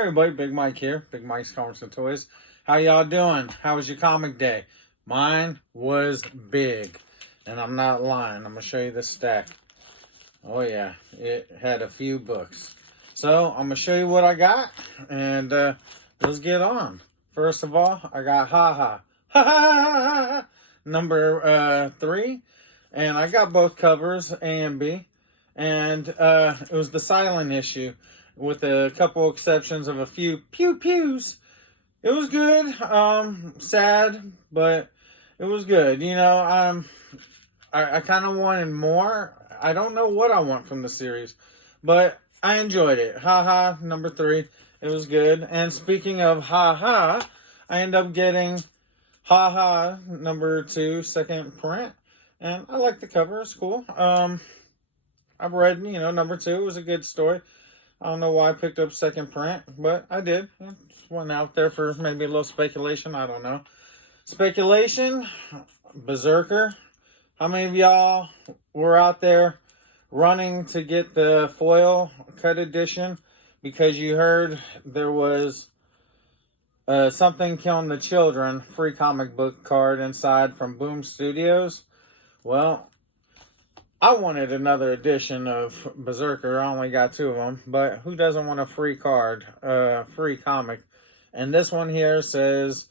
Everybody, Big Mike here. Big Mike's Comics and Toys. How y'all doing? How was your comic day? Mine was big. And I'm not lying. I'm going to show you the stack. Oh yeah, it had a few books. So, I'm going to show you what I got. And let's get on. First of all, I got Ha Ha number 3. And I got both covers, A and B. And it was the silent issue, with a couple exceptions of a few pew-pews. It was good. Sad, but it was good. You know, I kind of wanted more. I don't know what I want from the series, but I enjoyed it. Ha Ha number 3. It was good. And speaking of Ha Ha, I ended up getting Ha Ha number 2, second print. And I like the cover. It's cool. I've read, number 2. It was a good story. I don't know why I picked up second print, but I did. Just went out there for maybe a little speculation. I don't know. Speculation, Berserker. How many of y'all were out there running to get the foil cut edition because you heard there was Something Killing the Children free comic book card inside from Boom Studios? Well, I wanted another edition of Berserker. I only got 2 of them. But who doesn't want a free card, free comic? And this one here says,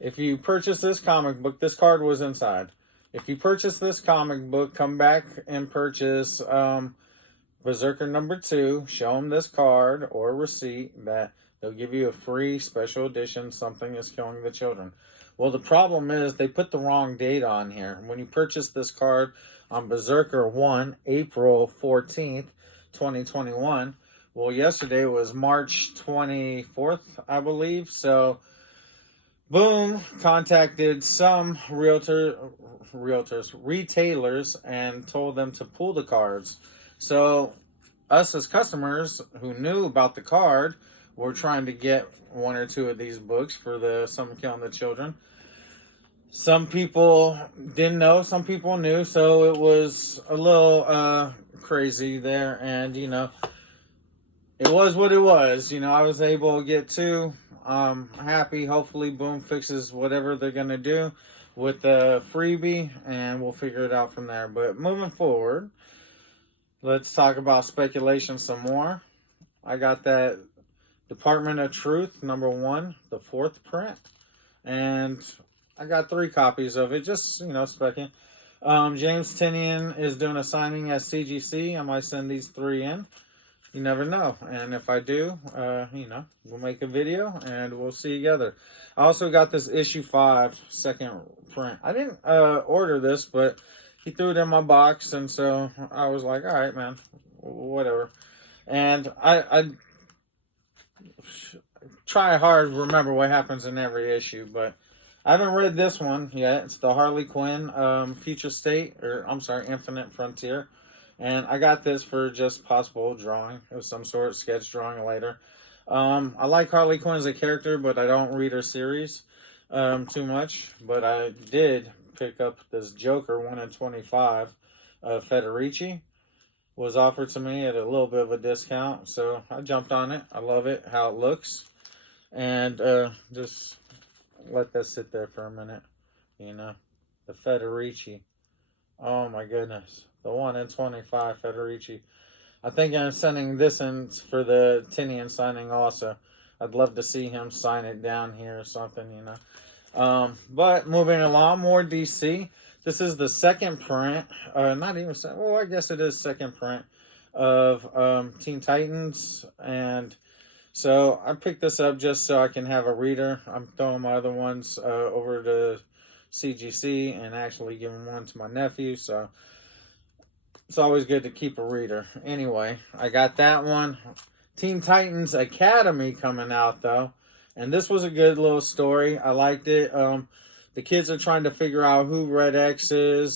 if you purchase this comic book, this card was inside. If you purchase this comic book, come back and purchase Berserker number 2. Show them this card or receipt that they'll give you a free special edition, Something is Killing the Children. Well, the problem is they put the wrong date on here. When you purchase this card on Berserker 1, April 14th, 2021. Well, yesterday was March 24th, I believe. So, Boom contacted some retailers, and told them to pull the cards. So, us as customers who knew about the card were trying to get 1 or 2 of these books for the Something Killing the Children. Some people didn't know, some people knew, so it was a little crazy there, and, it was what it was. I was able to get 2. Happy. Hopefully Boom fixes whatever they're going to do with the freebie, and we'll figure it out from there. But moving forward, let's talk about speculation some more. I got that Department of Truth, number 1, the 4th print, and I got 3 copies of it, just, specking. James Tynion is doing a signing at CGC. I might send these 3 in. You never know. And if I do, we'll make a video and we'll see together. I also got this issue 5, second print. I didn't order this, but he threw it in my box, and so I was like, all right, man, whatever. And I try hard to remember what happens in every issue, but I haven't read this one yet. It's the Harley Quinn Future State, Infinite Frontier. And I got this for just possible drawing of some sort, sketch drawing later. I like Harley Quinn as a character, but I don't read her series too much. But I did pick up this Joker 1 in 25 Federici. Was offered to me at a little bit of a discount, so I jumped on it. I love it, how it looks. And just let that sit there for a minute. The Federici. Oh my goodness. The 1 in 25 Federici. I think I'm sending this in for the Tynion signing also. I'd love to see him sign it down here or something, But moving along, more DC. This is the second print. Not even second. Well, I guess it is second print of Teen Titans. And so I picked this up just so I can have a reader. I'm throwing my other ones over to CGC and actually giving one to my nephew. So it's always good to keep a reader. Anyway, I got that one. Teen Titans Academy coming out, though. And this was a good little story. I liked it. The kids are trying to figure out who Red X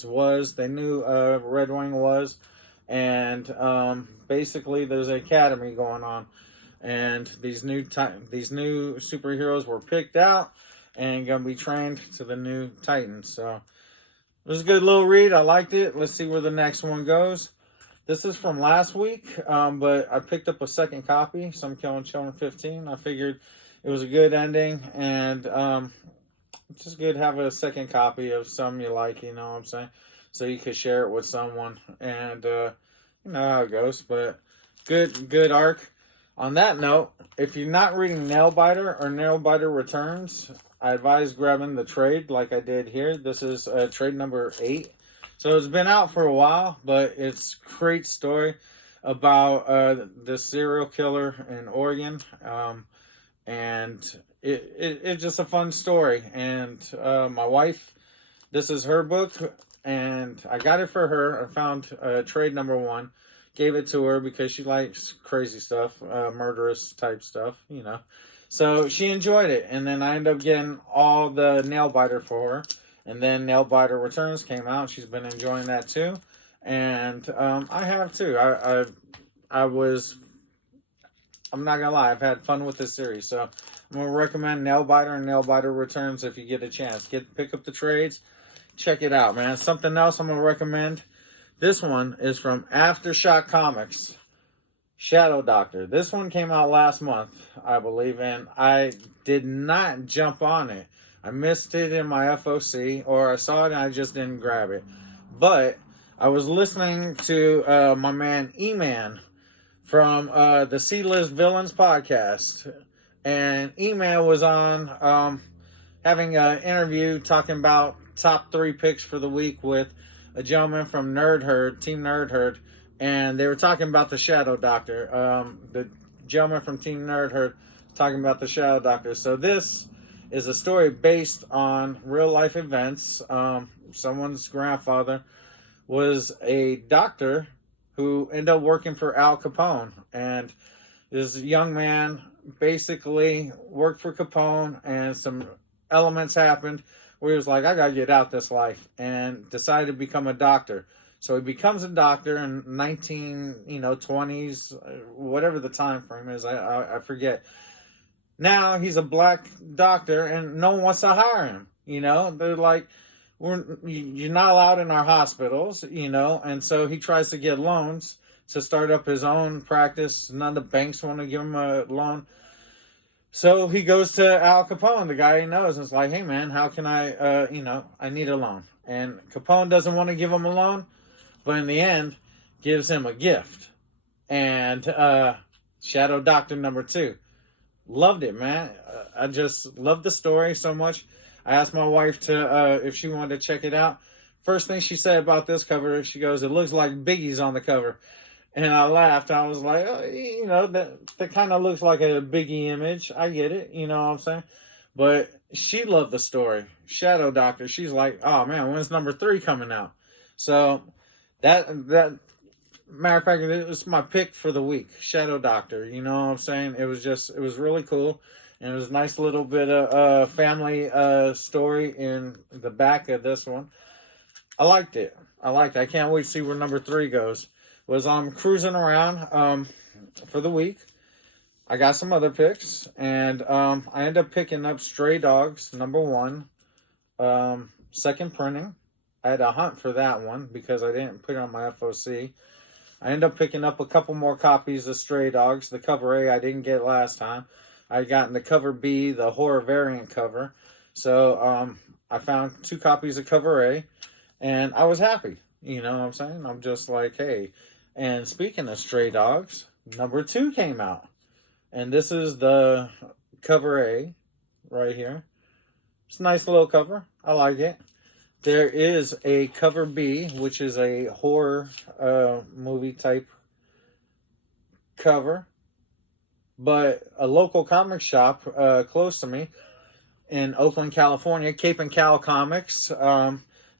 was. They knew Red Wing was. And basically, there's an academy going on. And these new superheroes were picked out and going to be trained to the new Titans. So it was a good little read. I liked it. Let's see where the next one goes. This is from last week, but I picked up a second copy, Some Killing Children 15. I figured it was a good ending, and it's just good to have a second copy of some you like, you know what I'm saying? So you could share it with someone, and you know how it goes, but good arc. On that note, if you're not reading Nailbiter or Nailbiter Returns, I advise grabbing the trade like I did here. This is trade number 8. So it's been out for a while, but it's a great story about the serial killer in Oregon. And it's just a fun story. And my wife, this is her book, and I got it for her. I found trade number 1. Gave it to her because she likes crazy stuff, murderous type stuff, you know. So she enjoyed it. And then I ended up getting all the Nailbiter for her. And then Nailbiter Returns came out. She's been enjoying that too. And I have too. I'm not going to lie, I've had fun with this series. So I'm going to recommend Nailbiter and Nailbiter Returns if you get a chance. Pick up the trades. Check it out, man. Something else I'm going to recommend. This one is from Aftershock Comics, Shadow Doctor. This one came out last month, I believe, and I did not jump on it. I missed it in my FOC, or I saw it and I just didn't grab it. But I was listening to my man E-Man from the C-List Villains podcast, and E-Man was on having an interview talking about top 3 picks for the week with a gentleman from Nerd Herd, Team Nerd Herd, and they were talking about the Shadow Doctor. The gentleman from Team Nerd Herd talking about the Shadow Doctor. So this is a story based on real life events. Someone's grandfather was a doctor who ended up working for Al Capone, and this young man basically worked for Capone, and some elements happened where he was like, I gotta get out this life, and decided to become a doctor. So he becomes a doctor in 20s, whatever the time frame is, I forget. Now he's a black doctor, and no one wants to hire him. You know, they're like, you're not allowed in our hospitals, you know, and so he tries to get loans to start up his own practice. None of the banks want to give him a loan. So he goes to Al Capone, the guy he knows, and it's like, hey, man, how can I, I need a loan. And Capone doesn't want to give him a loan, but in the end, gives him a gift. And Shadow Doctor number 2. Loved it, man. I just loved the story so much. I asked my wife to if she wanted to check it out. First thing she said about this cover, she goes, it looks like Biggie's on the cover. And I laughed. I was like, that kind of looks like a Biggie image. I get it. You know what I'm saying? But she loved the story. Shadow Doctor. She's like, oh, man, when's number 3 coming out? So that matter of fact, it was my pick for the week. Shadow Doctor. You know what I'm saying? It was really cool. And it was a nice little bit of family story in the back of this one. I liked it. I can't wait to see where number 3 goes. Was cruising around for the week. I got some other picks, and I ended up picking up Stray Dogs, number 1, second printing. I had to hunt for that one because I didn't put it on my FOC. I ended up picking up a couple more copies of Stray Dogs. The cover A I didn't get last time. I got in the cover B, the horror variant cover. So I found 2 copies of cover A, and I was happy. You know what I'm saying? I'm just like, hey. And speaking of Stray Dogs, number 2 came out. And this is the cover A right here. It's a nice little cover. I like it. There is a cover B, which is a horror movie type cover. But a local comic shop close to me in Oakland, California, Cape and Cal Comics,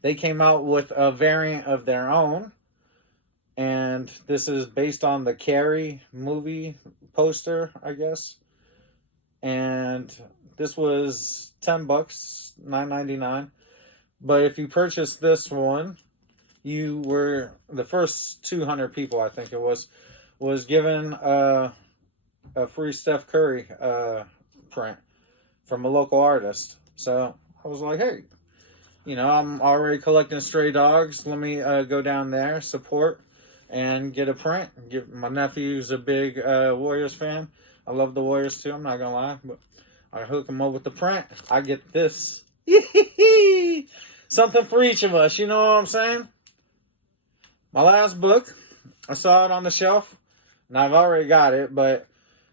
they came out with a variant of their own. And this is based on the Carrie movie poster, I guess. And this was $10, $9.99. But if you purchased this one, you were the first 200 people, I think it was given a free Steph Curry print from a local artist. So I was like, hey, I'm already collecting Stray Dogs. Let me go down there, support. and get a print. My nephew's a big Warriors fan. I love the Warriors too, I'm not gonna lie, but I hook him up with the print. I get this. Something for each of us, you know what I'm saying? My last book, I saw it on the shelf, and I've already got it, but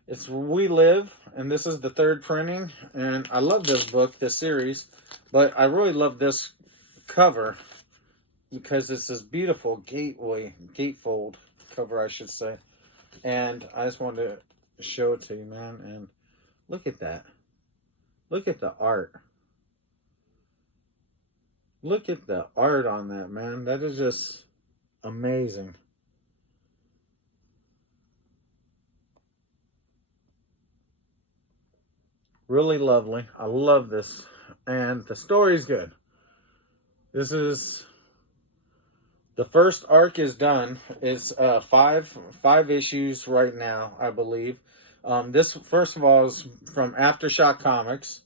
it's We Live, and this is the 3rd printing, and I love this book, this series, but I really love this cover because it's this beautiful gatefold cover, I should say, and I just wanted to show it to you, man, and look at that. Look at the art. Look at the art on that, man. That is just amazing. Really lovely. I love this. And the story's good. This is... The first arc is done. It's five issues right now, I believe. This, first of all, is from Aftershock Comics.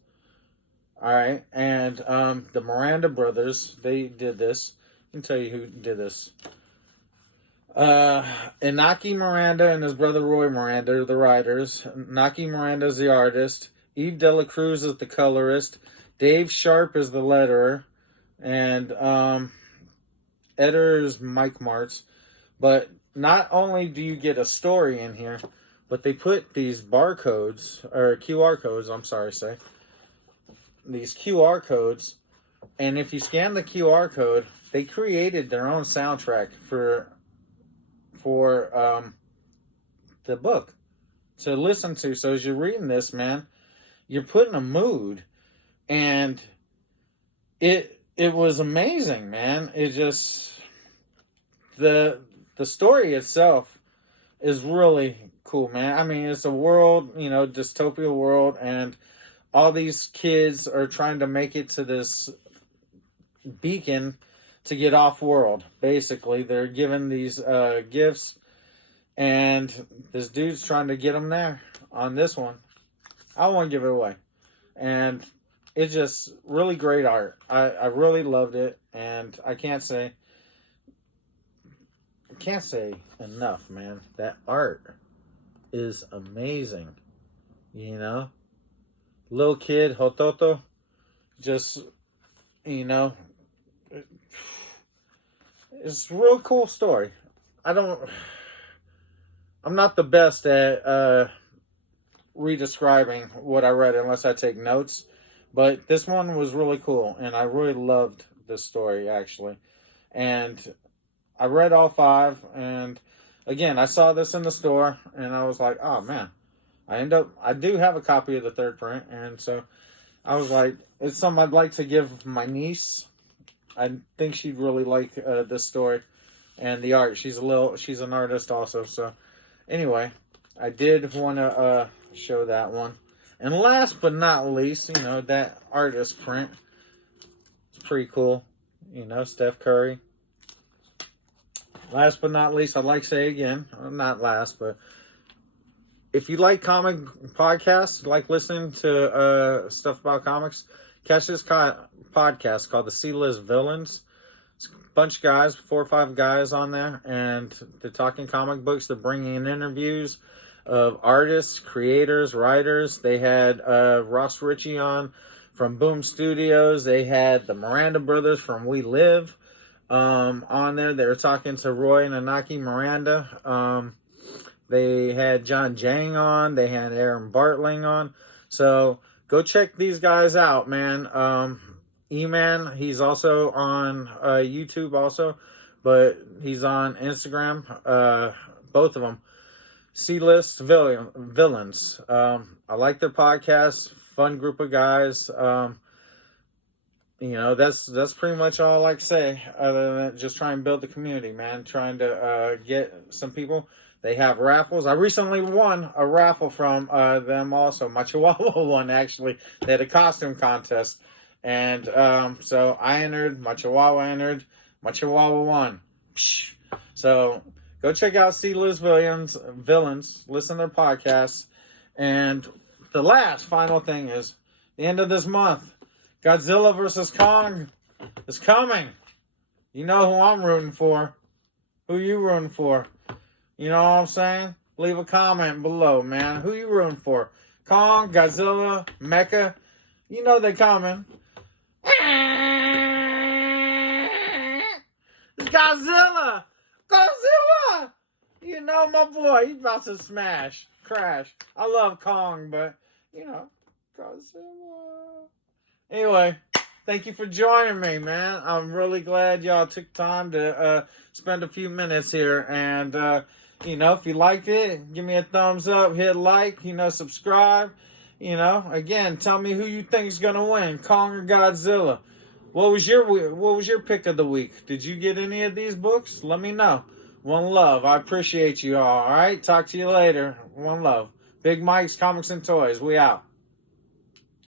All right. And the Miranda brothers, they did this. I can tell you who did this. Inaki Miranda and his brother Roy Miranda are the writers. Inaki Miranda is the artist. Eve Dela Cruz is the colorist. Dave Sharp is the letterer. And editor is Mike Martz. But not only do you get a story in here, but they put these barcodes, or QR codes, I'm sorry to say. These QR codes. And if you scan the QR code, they created their own soundtrack for the book to listen to. So as you're reading this, man, you're put in a mood, and it was amazing, man. It just, the story itself is really cool, man. I mean, it's a world, dystopia world, and all these kids are trying to make it to this beacon to get off world. Basically, they're given these gifts, and this dude's trying to get them there on this one. I don't want to give it away. And it's just really great art. I really loved it, and I can't say enough, man. That art is amazing. Little kid Hototo, just it's a real cool story. I'm not the best at redescribing what I read unless I take notes, but this one was really cool, and I really loved this story, actually. And I read all 5, and again, I saw this in the store, and I was like, oh man, I do have a copy of the 3rd print, and so I was like, it's something I'd like to give my niece. I think she'd really like this story and the art. She's an artist also. So anyway, I did want to show that one. And last but not least, that artist print. It's pretty cool. Steph Curry. Last but not least, I'd like to say again, not last, but if you like comic podcasts, like listening to stuff about comics, catch this podcast called The C-List Villains. It's a bunch of guys, 4 or 5 guys on there, and they're talking comic books. They're bringing in interviews of artists, creators, writers. They had Ross Ritchie on from Boom Studios. They had the Miranda brothers from We Live on there. They were talking to Roy and Inaki Miranda. They had John Jang on. They had Aaron Bartling on. So go check these guys out, man. E-Man, he's also on YouTube also, but he's on Instagram. Both of them. C-List Villains. I like their podcast. Fun group of guys. That's pretty much all I like to say, other than just try and build the community, man. Trying to get some people. They have raffles. I recently won a raffle from them also. My Chihuahua won, actually. They had a costume contest. And so I entered. My Chihuahua entered. My Chihuahua won. So go check out C-List Villains. Listen to their podcasts. And the final thing is, the end of this month, Godzilla vs. Kong is coming. You know who I'm rooting for. Who you rooting for? You know what I'm saying? Leave a comment below, man. Who you rooting for? Kong, Godzilla, Mecha? You know they coming. It's Godzilla! Godzilla! You know my boy, he's about to crash. I love Kong, but, you know, Godzilla. Anyway, thank you for joining me, man. I'm really glad y'all took time to spend a few minutes here. And, you know, if you liked it, give me a thumbs up, hit like, subscribe. Again, tell me who you think is going to win, Kong or Godzilla. What was your pick of the week? Did you get any of these books? Let me know. One love. I appreciate you all right? Talk to you later. One love. Big Mike's Comics and Toys. We out.